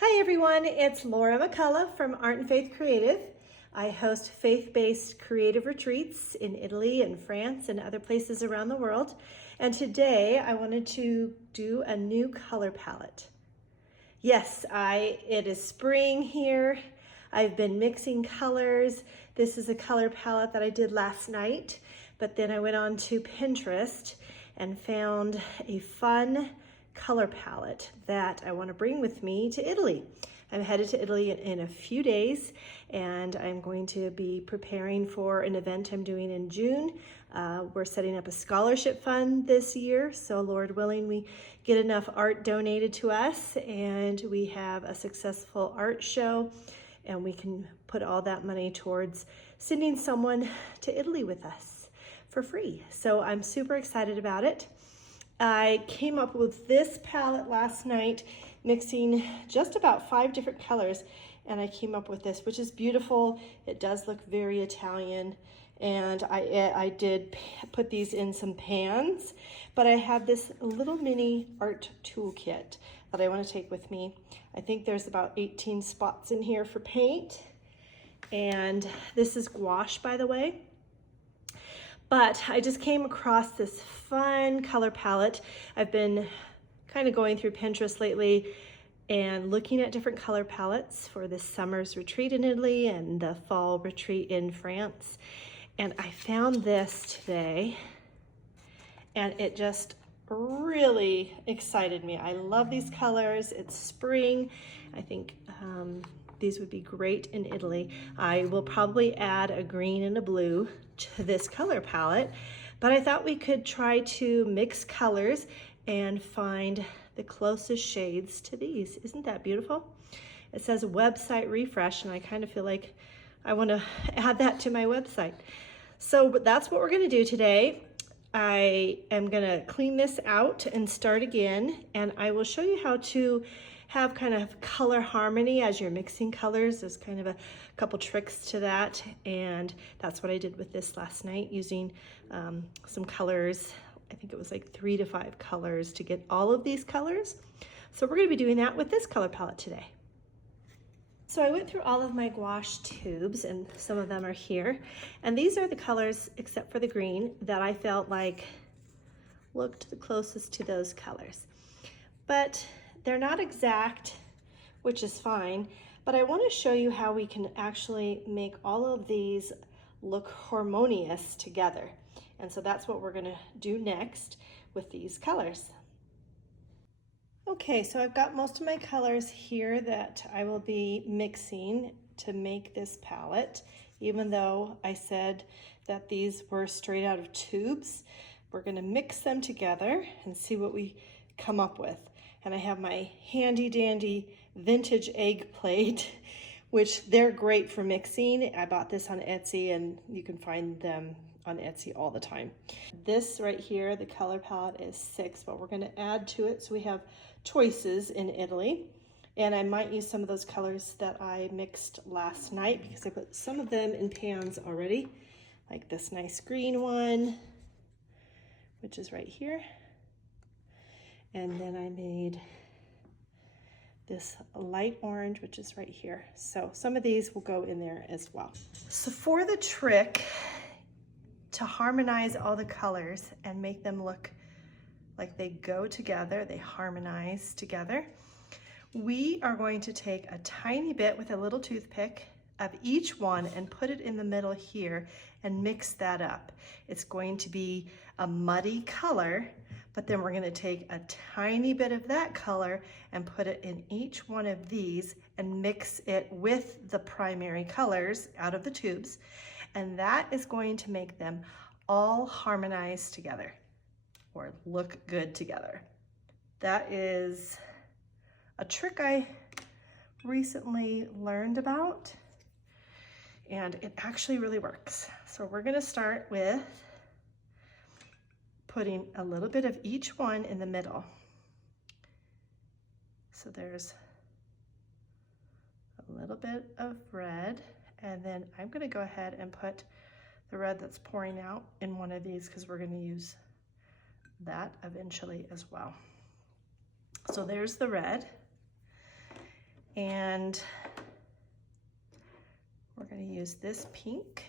Hi everyone, it's Laura McCullough from Art and Faith Creative. I host faith-based creative retreats in Italy and France and other places around the world. And today I wanted to do a new color palette. Yes, it is spring here. I've been mixing colors. This is a color palette that I did last night, but then I went on to Pinterest and found a fun color palette that I want to bring with me to Italy. I'm headed to Italy in a few days, and I'm going to be preparing for an event I'm doing in June. We're setting up a scholarship fund this year, so Lord willing, we get enough art donated to us and we have a successful art show, and we can put all that money towards sending someone to Italy with us for free. So I'm super excited about it. I came up with this palette last night, mixing just about 5 different colors, and I came up with this, which is beautiful. It does look very Italian, and I did put these in some pans, but I have this little mini art toolkit that I want to take with me. I think there's about 18 spots in here for paint, and this is gouache, by the way. But I just came across this fun color palette. I've been kind of going through Pinterest lately and looking at different color palettes for this summer's retreat in Italy and the fall retreat in France. And I found this today, and it just really excited me. I love these colors. It's spring. I think these would be great in Italy. I will probably add a green and a blue to this color palette, but I thought we could try to mix colors and find the closest shades to these. Isn't that beautiful? It says website refresh, and I kind of feel like I want to add that to my website. So that's what we're going to do today. I am going to clean this out and start again, and I will show you how to have kind of color harmony as you're mixing colors. There's kind of a couple tricks to that, and that's what I did with this last night, using some colors. I think it was like 3 to 5 colors to get all of these colors. So we're going to be doing that with this color palette today. So I went through all of my gouache tubes, and some of them are here, and these are the colors, except for the green, that I felt like looked the closest to those colors. But they're not exact, which is fine, but I want to show you how we can actually make all of these look harmonious together. And so that's what we're going to do next with these colors. Okay, so I've got most of my colors here that I will be mixing to make this palette. Even though I said that these were straight out of tubes, we're going to mix them together and see what we come up with. And I have my handy dandy vintage egg plate, which they're great for mixing. I bought this on Etsy, and you can find them on Etsy all the time. This right here, the color palette is 6, but we're going to add to it so we have choices in Italy. And I might use some of those colors that I mixed last night, because I put some of them in pans already, like this nice green one, which is right here. And then I made this light orange, which is right here. So some of these will go in there as well. So for the trick to harmonize all the colors and make them look like they go together, they harmonize together, we are going to take a tiny bit with a little toothpick of each one and put it in the middle here and mix that up. It's going to be a muddy color, but then we're going to take a tiny bit of that color and put it in each one of these and mix it with the primary colors out of the tubes, and that is going to make them all harmonize together or look good together. That is a trick I recently learned about, and it actually really works. So we're going to start with putting a little bit of each one in the middle. So there's a little bit of red, and then I'm going to go ahead and put the red that's pouring out in one of these, because we're going to use that eventually as well. So there's the red. And we're going to use this pink.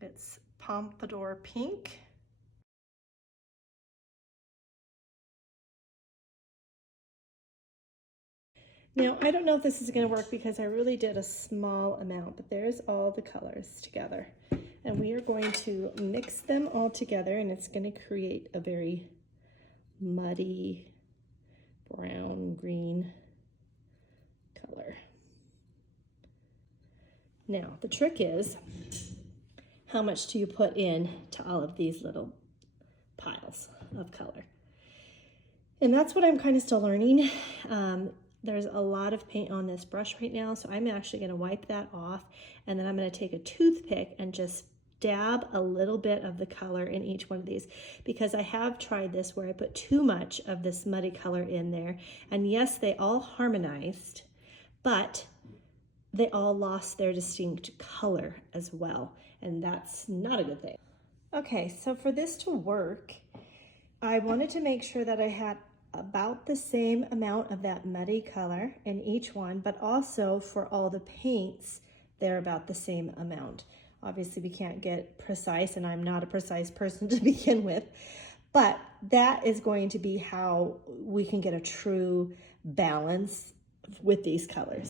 It's Pompadour Pink. Now, I don't know if this is going to work because I really did a small amount, but there's all the colors together. And we are going to mix them all together, and it's going to create a very muddy brown green color. Now, the trick is, how much do you put in to all of these little piles of color? And that's what I'm kind of still learning. There's a lot of paint on this brush right now, so I'm actually going to wipe that off, and then I'm going to take a toothpick and just dab a little bit of the color in each one of these, because I have tried this where I put too much of this muddy color in there, and yes, they all harmonized, but they all lost their distinct color as well, and that's not a good thing. Okay, so for this to work, I wanted to make sure that I had about the same amount of that muddy color in each one, but also for all the paints, they're about the same amount. Obviously, we can't get precise, and I'm not a precise person to begin with, but that is going to be how we can get a true balance with these colors.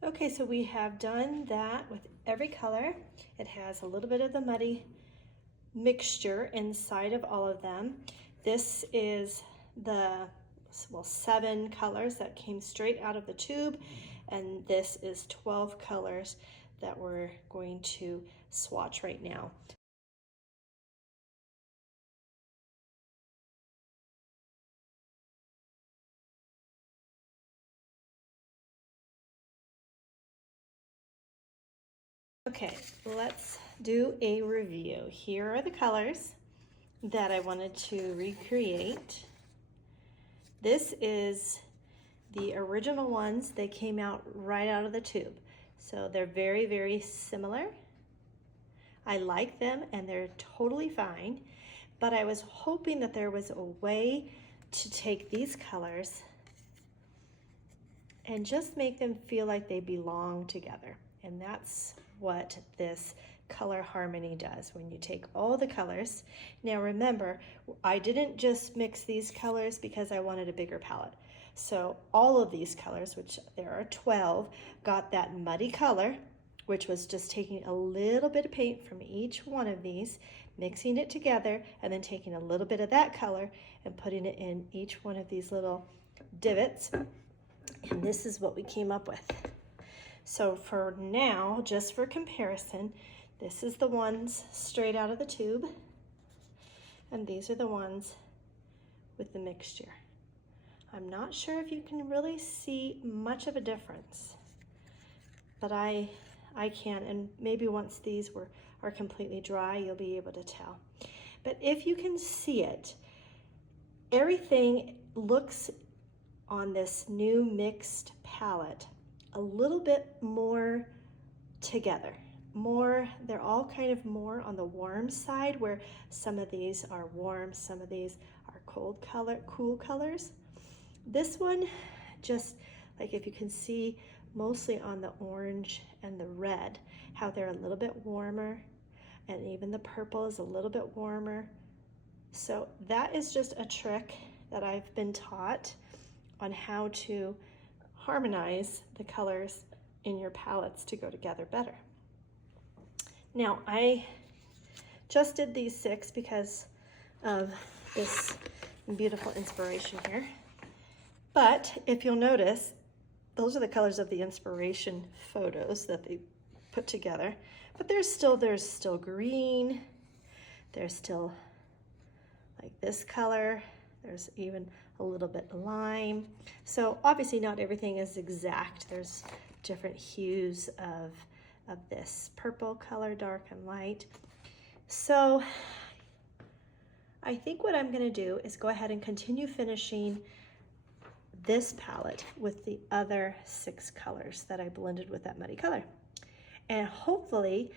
Okay, so we have done that with every color. It has a little bit of the muddy mixture inside of all of them. This is the 7 colors that came straight out of the tube, and this is 12 colors that we're going to swatch right now. Okay, let's do a review. Here are the colors that I wanted to recreate. This is the original ones. They came out right out of the tube. So they're very, very similar. I like them and they're totally fine, but I was hoping that there was a way to take these colors and just make them feel like they belong together. And that's what this color harmony does when you take all the colors. Now remember, I didn't just mix these colors because I wanted a bigger palette. So all of these colors, which there are 12, got that muddy color, which was just taking a little bit of paint from each one of these, mixing it together, and then taking a little bit of that color and putting it in each one of these little divots. And this is what we came up with. So for now, just for comparison, this is the ones straight out of the tube, and these are the ones with the mixture. I'm not sure if you can really see much of a difference, but I can, and maybe once these are completely dry, you'll be able to tell. But if you can see it, everything looks on this new mixed palette a little bit more together. They're all kind of more on the warm side, where some of these are warm, some of these are cool colors. This one, just like if you can see, mostly on the orange and the red, how they're a little bit warmer, and even the purple is a little bit warmer. So that is just a trick that I've been taught on how to harmonize the colors in your palettes to go together better. Now, I just did these 6 because of this beautiful inspiration here. But if you'll notice, those are the colors of the inspiration photos that they put together. But there's still green, there's still like this color, there's even a little bit lime. So obviously not everything is exact. There's different hues of of this purple color, dark and light. So I think what I'm gonna do is go ahead and continue finishing this palette with the other 6 colors that I blended with that muddy color. And hopefully,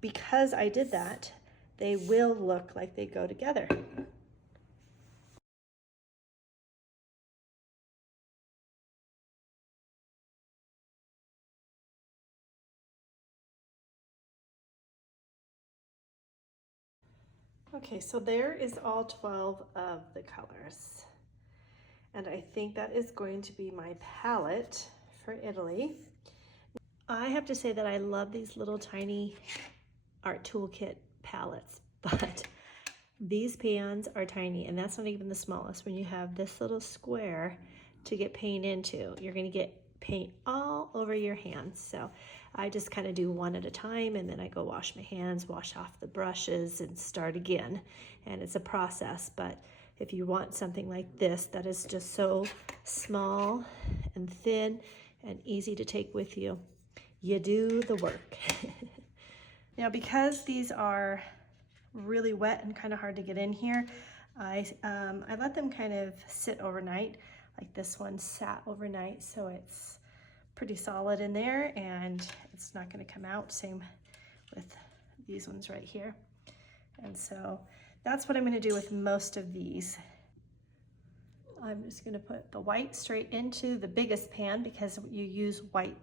because I did that, they will look like they go together. Okay, so there is all 12 of the colors. And I think that is going to be my palette for Italy. I have to say that I love these little tiny art toolkit palettes, but these pans are tiny, and that's not even the smallest. When you have this little square to get paint into, you're gonna get paint all over your hands. So I just kind of do one at a time, and then I go wash my hands, wash off the brushes, and start again. And it's a process, but if you want something like this that is just so small and thin and easy to take with you, you do the work. Now, because these are really wet and kind of hard to get in here, I let them kind of sit overnight. Like this one sat overnight, so it's pretty solid in there and it's not going to come out. Same with these ones right here. And so that's what I'm going to do with most of these. I'm just going to put the white straight into the biggest pan because you use white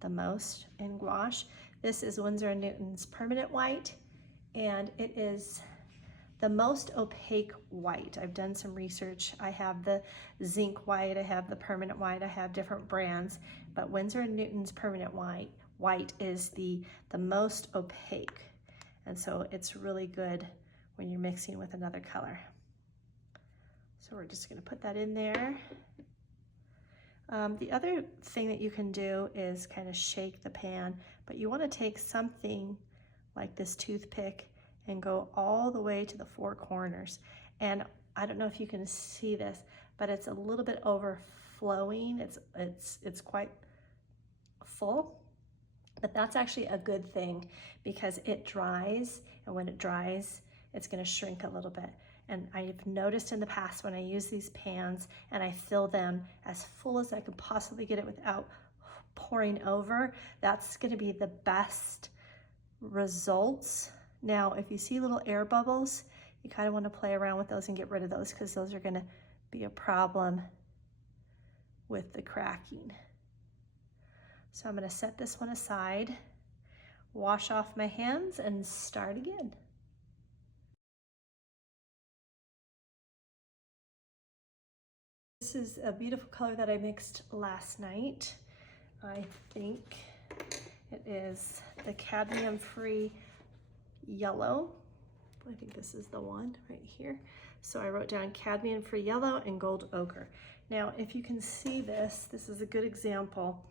the most in gouache. This is Winsor & Newton's permanent white, and it is the most opaque white. I've done some research. I have the zinc white, I have the permanent white, I have different brands, but Winsor & Newton's permanent white is the most opaque. And so it's really good when you're mixing with another color. So we're just gonna put that in there. The other thing that you can do is kind of shake the pan, but you wanna take something like this toothpick and go all the way to the 4 corners. And I don't know if you can see this, but it's a little bit overflowing. It's quite full, but that's actually a good thing because it dries, and when it dries, it's gonna shrink a little bit. And I've noticed in the past when I use these pans and I fill them as full as I could possibly get it without pouring over, that's gonna be the best results. Now, if you see little air bubbles, you kind of want to play around with those and get rid of those because those are going to be a problem with the cracking. So I'm going to set this one aside, wash off my hands, and start again. This is a beautiful color that I mixed last night. I think it is the cadmium-free yellow. I think this is the one right here. So I wrote down cadmium-free yellow and gold ochre. Now, if you can see this, this is a good example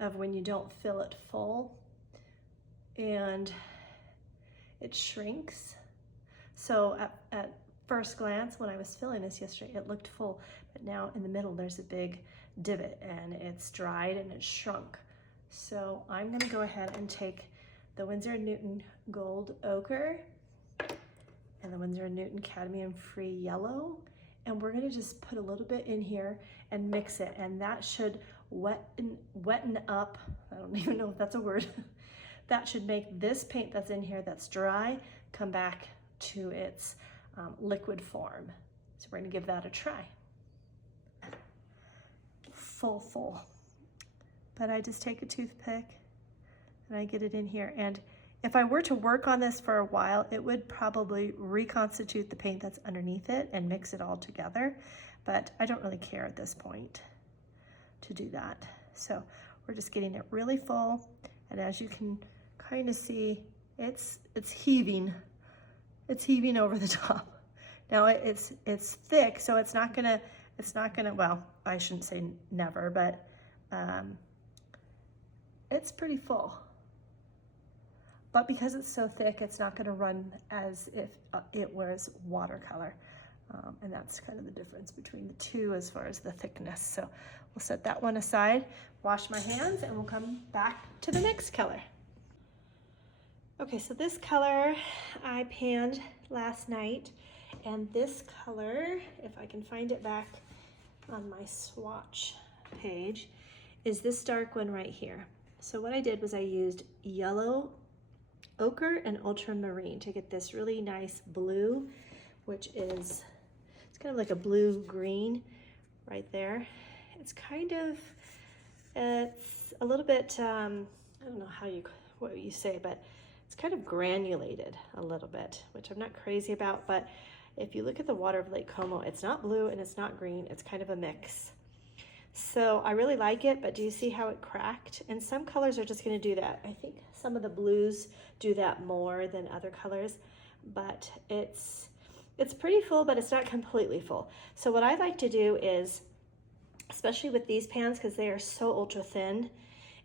of when you don't fill it full and it shrinks. So at first glance, when I was filling this yesterday, it looked full, but now in the middle, there's a big divot and it's dried and it's shrunk. So I'm gonna go ahead and take the Winsor & Newton Gold Ochre and the Winsor & Newton Cadmium Free Yellow, and we're gonna just put a little bit in here and mix it, and that should wetten up, I don't even know if that's a word, that should make this paint that's in here that's dry come back to its liquid form. So we're gonna give that a try. Full. But I just take a toothpick and I get it in here. And if I were to work on this for a while, it would probably reconstitute the paint that's underneath it and mix it all together. But I don't really care at this point to do that. So we're just getting it really full. And as you can kind of see, it's heaving. It's heaving over the top. Now it's thick, so it's not gonna, well, I shouldn't say never, but it's pretty full. But because it's so thick, it's not gonna run as if it was watercolor. And that's kind of the difference between the two as far as the thickness. So we'll set that one aside, wash my hands, and we'll come back to the next color. Okay, so this color I panned last night, and this color, if I can find it back on my swatch page, is this dark one right here. So what I did was I used yellow ochre and ultramarine to get this really nice blue, which is, it's kind of like a blue-green right there. It's kind of, it's a little bit, I don't know what you say, but it's kind of granulated a little bit, which I'm not crazy about, but if you look at the water of Lake Como, it's not blue and it's not green, it's kind of a mix. So I really like it, but do you see how it cracked? And some colors are just gonna do that. I think some of the blues do that more than other colors, but it's pretty full, but it's not completely full. So what I like to do is, especially with these pans, because they are so ultra thin,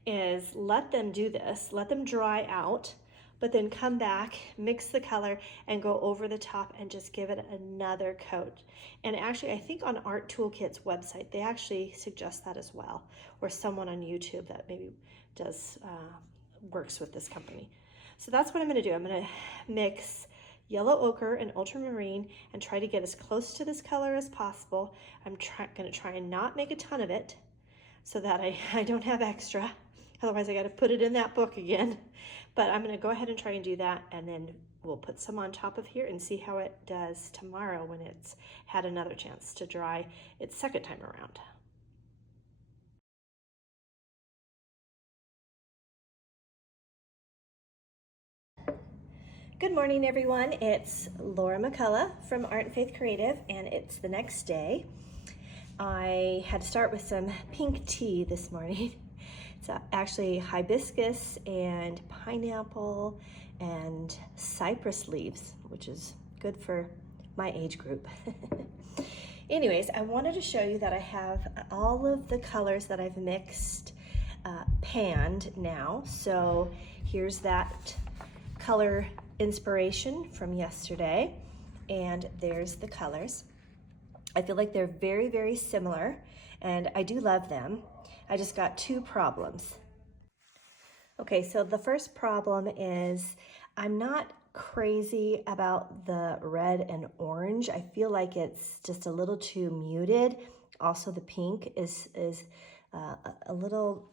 is let them do this, let them dry out, but then come back, mix the color, and go over the top and just give it another coat. And actually, I think on Art Toolkit's website, they actually suggest that as well, or someone on YouTube that maybe does, works with this company. So that's what I'm gonna do. I'm gonna mix yellow ochre and ultramarine and try to get as close to this color as possible. I'm gonna try and not make a ton of it so that I don't have extra. Otherwise I gotta put it in that book again. But I'm gonna go ahead and try and do that, and then we'll put some on top of here and see how it does tomorrow when it's had another chance to dry its second time around. Good morning, everyone. It's Laura McCullough from Art and Faith Creative, and it's the next day. I had to start with some pink tea this morning. It's actually hibiscus and pineapple and cypress leaves, which is good for my age group. Anyways, I wanted to show you that I have all of the colors that I've mixed panned now. So here's that color inspiration from yesterday, and there's the colors. I feel like they're very, very similar, and I do love them. I just got two problems. Okay, so the first problem is I'm not crazy about the red and orange. I feel like it's just a little too muted. Also, the pink is a little,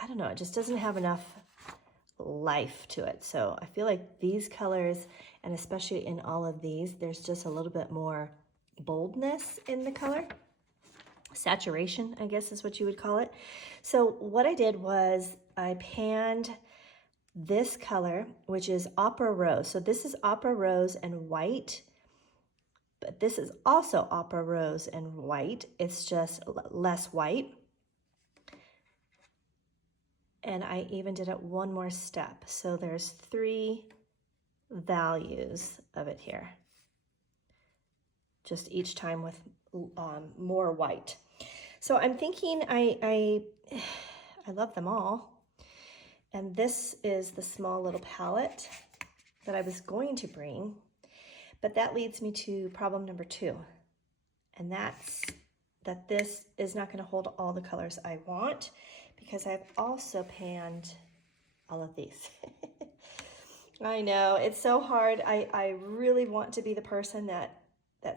I don't know, it just doesn't have enough life to it. So I feel like these colors, and especially in all of these, there's just a little bit more boldness in the color. Saturation, I guess is what you would call it. So what I did was I panned this color, which is Opera Rose. So this is Opera Rose and white, but this is also Opera Rose and white. It's just less white. And I even did it one more step. So there's 3 values of it here. Just each time with more white. So I'm thinking I love them all. And this is the small little palette that I was going to bring, but that leads me to problem number 2. And that's that this is not going to hold all the colors I want, because I've also panned all of these. I know, it's so hard. I really want to be the person that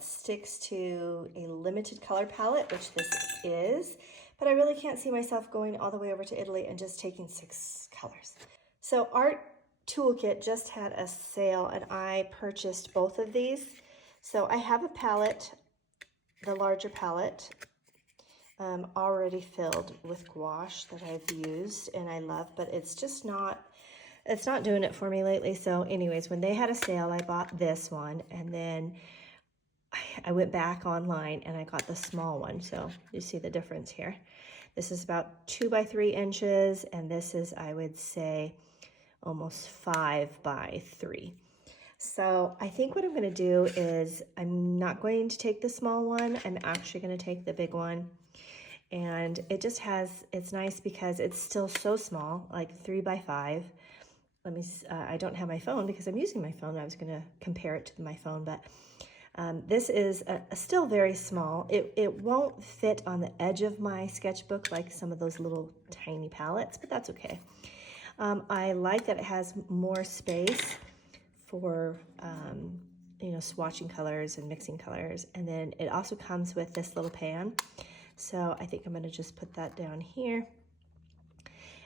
sticks to a limited color palette, which this is, but I really can't see myself going all the way over to Italy and just taking 6 colors. So Art Toolkit just had a sale and I purchased both of these. So I have a palette, the larger palette, already filled with gouache that I've used and I love, but it's just not, it's not doing it for me lately. So anyways, when they had a sale, I bought this one, and then I went back online and I got the small one. So you see the difference here. This is about 2 by 3 inches, and this is, I would say, almost 5 by 3. So I think what I'm going to do is I'm not going to take the small one. I'm actually going to take the big one. And it just has, it's nice because it's still so small, like 3 by 5. Let me, I don't have my phone because I'm using my phone. I was going to compare it to my phone, but this is still very small. It won't fit on the edge of my sketchbook like some of those little tiny palettes, but that's okay. I like that it has more space for you know, swatching colors and mixing colors. And then it also comes with this little pan. So I think I'm gonna just put that down here.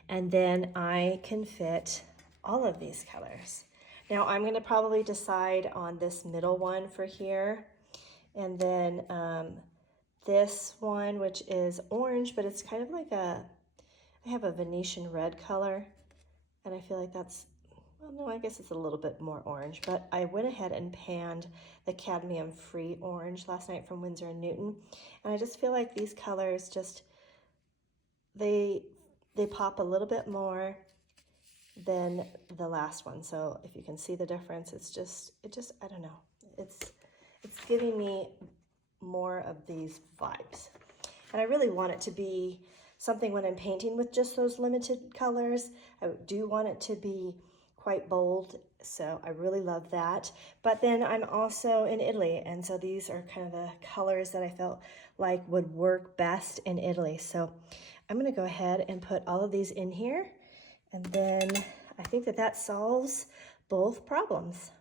And then I can fit all of these colors. Now I'm gonna probably decide on this middle one for here. And then this one, which is orange, but it's kind of like I have a Venetian red color. And I feel like that's, well, no, I guess it's a little bit more orange, but I went ahead and panned the cadmium-free orange last night from Winsor & Newton. And I just feel like these colors just, they pop a little bit more than the last one. So if you can see the difference, it just, I don't know. It's giving me more of these vibes. And I really want it to be something when I'm painting with just those limited colors. I do want it to be quite bold, so I really love that. But then I'm also in Italy, and so these are kind of the colors that I felt like would work best in Italy. So I'm gonna go ahead and put all of these in here, and then I think that solves both problems.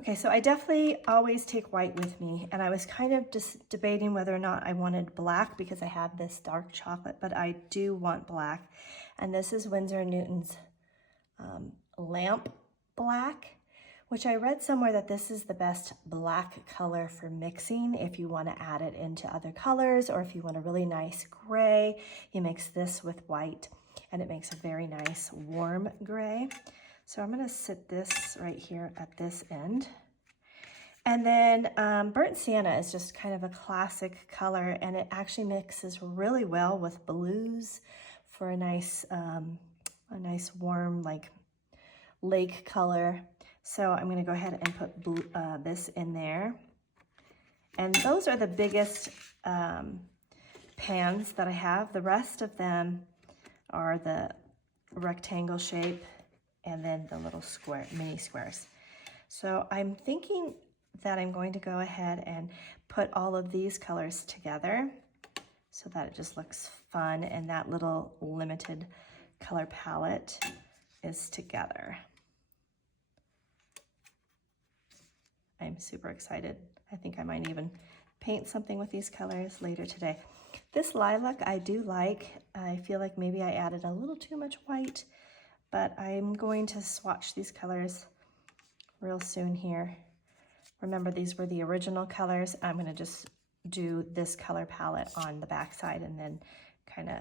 Okay, so I definitely always take white with me, and I was kind of just debating whether or not I wanted black because I have this dark chocolate, but I do want black. And this is Winsor & Newton's lamp black, which I read somewhere that this is the best black color for mixing if you want to add it into other colors, or if you want a really nice gray, you mix this with white and it makes a very nice warm gray. So I'm going to sit this right here at this end. And then burnt sienna is just kind of a classic color, and it actually mixes really well with blues for a nice warm like lake color. So I'm going to go ahead and put this in there. And those are the biggest pans that I have. The rest of them are the rectangle shape and then the little square, mini squares. So I'm thinking that I'm going to go ahead and put all of these colors together so that it just looks fun, and that little limited color palette is together. I'm super excited. I think I might even paint something with these colors later today. This lilac I do like. I feel like maybe I added a little too much white, but I'm going to swatch these colors real soon here. Remember, these were the original colors. I'm gonna just do this color palette on the back side and then kind of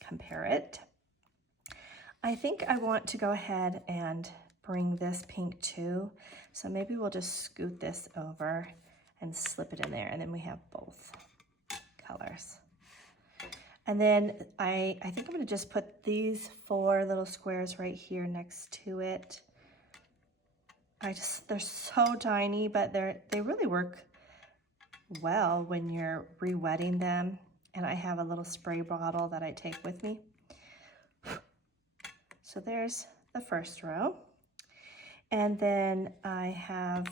compare it. I think I want to go ahead and bring this pink too. So maybe we'll just scoot this over and slip it in there, and then we have both colors. And then I think I'm gonna just put these 4 little squares right here next to it. They're so tiny, but they really work well when you're re-wetting them. And I have a little spray bottle that I take with me. So there's the first row. And then I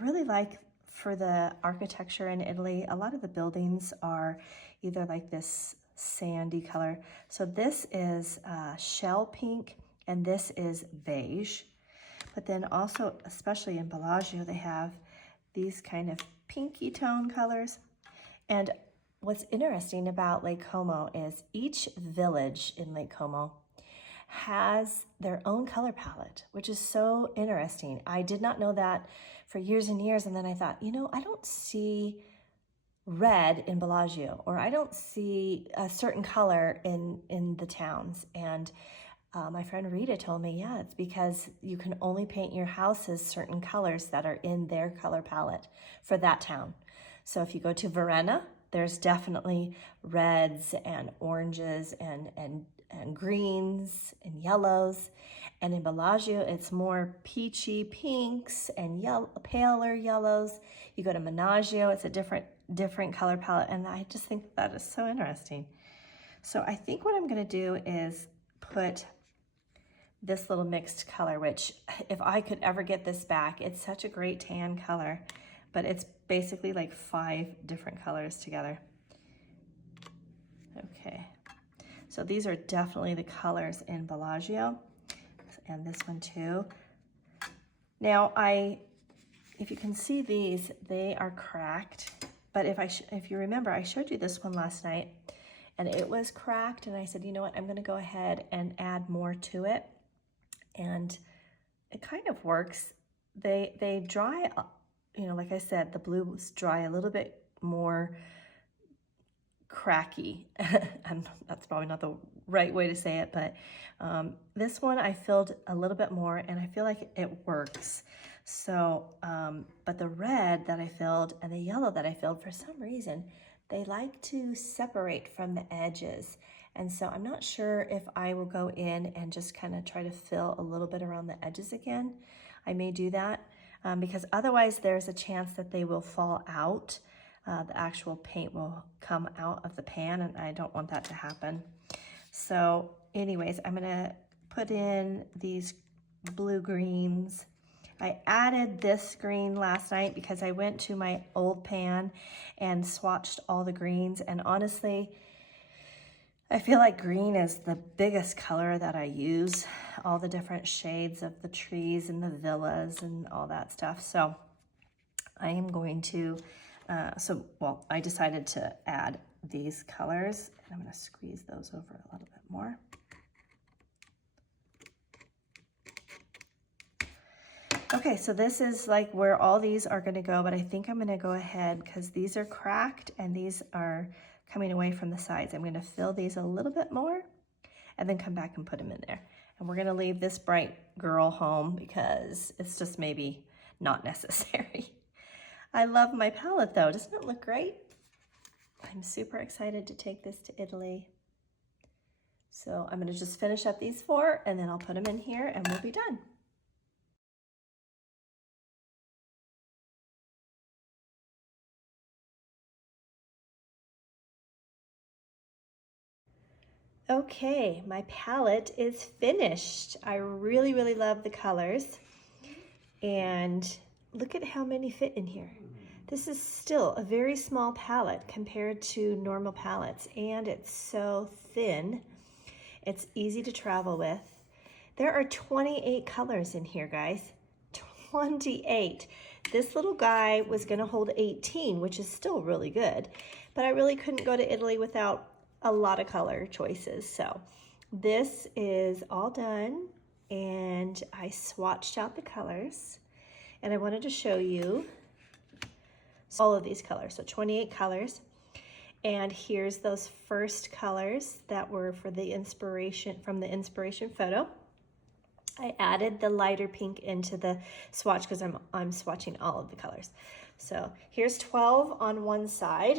really like, for the architecture in Italy, a lot of the buildings are either like this sandy color. So this is shell pink and this is beige. But then also, especially in Bellagio, they have these kind of pinky tone colors. And what's interesting about Lake Como is each village in Lake Como has their own color palette, which is so interesting. I did not know that for years and years, and then I thought, you know, I don't see red in Bellagio, or I don't see a certain color in the towns. And my friend Rita told me, yeah, it's because you can only paint your houses certain colors that are in their color palette for that town. So if you go to Verona, there's definitely reds and oranges and greens and yellows. And in Bellagio, it's more peachy pinks and paler yellows. You go to Menagio, it's a different color palette. And I just think that is so interesting. So I think what I'm gonna do is put this little mixed color, which if I could ever get this back, it's such a great tan color, but it's basically like 5 different colors together. Okay, So these are definitely the colors in Bellagio, and this one too. Now if you can see these, they are cracked, but if you remember, I showed you this one last night and it was cracked, and I said, you know what, I'm gonna go ahead and add more to it, and it kind of works. They dry, you know, like I said, the blues dry a little bit more cracky. That's probably not the right way to say it, but this one I filled a little bit more and I feel like it works. So, but the red that I filled and the yellow that I filled, for some reason, they like to separate from the edges. And so I'm not sure if I will go in and just kind of try to fill a little bit around the edges again. I may do that because otherwise there's a chance that they will fall out. The actual paint will come out of the pan, and I don't want that to happen. So anyways, I'm gonna put in these blue greens. I added this green last night because I went to my old pan and swatched all the greens, and honestly, I feel like green is the biggest color that I use, all the different shades of the trees and the villas and all that stuff. So I am going to, well, I decided to add these colors, and I'm going to squeeze those over a little bit more. Okay, so this is like where all these are going to go, but I think I'm going to go ahead because these are cracked and these are coming away from the sides. I'm going to fill these a little bit more and then come back and put them in there. And we're going to leave this bright girl home because it's just maybe not necessary. I love my palette though. Doesn't it look great? I'm super excited to take this to Italy. So I'm going to just finish up these 4 and then I'll put them in here and we'll be done. Okay, my palette is finished. I really, really love the colors. And look at how many fit in here. This is still a very small palette compared to normal palettes, and it's so thin. It's easy to travel with. There are 28 colors in here, guys. 28. This little guy was gonna hold 18, which is still really good, but I really couldn't go to Italy without a lot of color choices. So this is all done, and I swatched out the colors, and I wanted to show you all of these colors. So 28 colors, and here's those first colors that were for the inspiration, from the inspiration photo. I added the lighter pink into the swatch because I'm swatching all of the colors. So here's 12 on one side,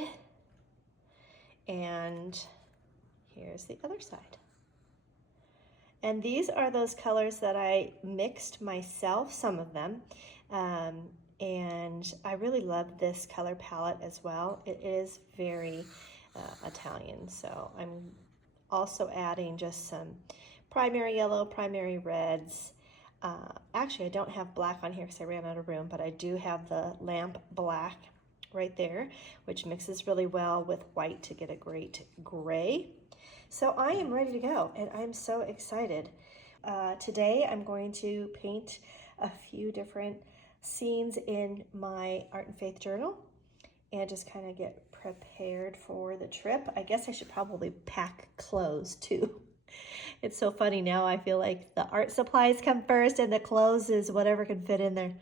and here's the other side. And these are those colors that I mixed myself, some of them. And I really love this color palette as well. It is very Italian. So I'm also adding just some primary yellow, primary reds. Actually, I don't have black on here because I ran out of room, but I do have the lamp black right there, which mixes really well with white to get a great gray. So I am ready to go, and I'm so excited. Today I'm going to paint a few different scenes in my Art and Faith journal and just kind of get prepared for the trip. I guess I should probably pack clothes too. It's so funny now. I feel like the art supplies come first and the clothes is whatever can fit in there.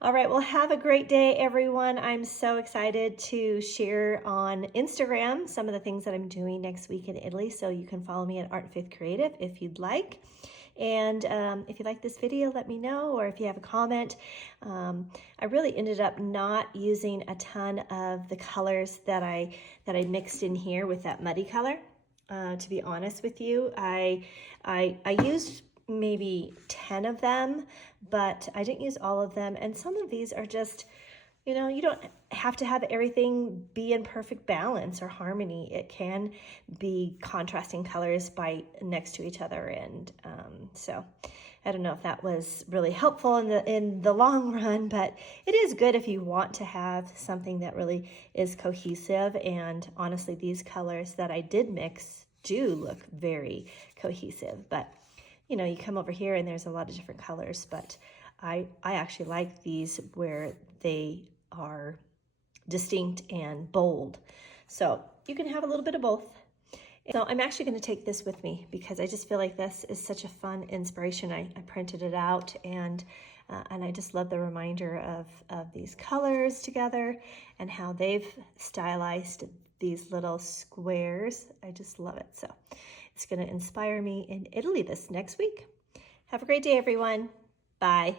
All right, well, have a great day, everyone. I'm so excited to share on Instagram some of the things that I'm doing next week in Italy, so you can follow me at Art and Faith Creative if you'd like. And if you like this video, let me know, or if you have a comment. I really ended up not using a ton of the colors that I mixed in here with that muddy color. To be honest with you, I used maybe 10 of them, but I didn't use all of them. And some of these are just, you know, you don't have to have everything be in perfect balance or harmony. It can be contrasting colors by next to each other. And so I don't know if that was really helpful in the long run, but it is good if you want to have something that really is cohesive. And honestly, these colors that I did mix do look very cohesive. But you know, you come over here and there's a lot of different colors, but I actually like these where they are distinct and bold. So you can have a little bit of both. So I'm actually going to take this with me because I just feel like this is such a fun inspiration. I printed it out, and I just love the reminder of these colors together and how they've stylized these little squares. I just love it. So it's going to inspire me in Italy this next week. Have a great day, everyone. Bye.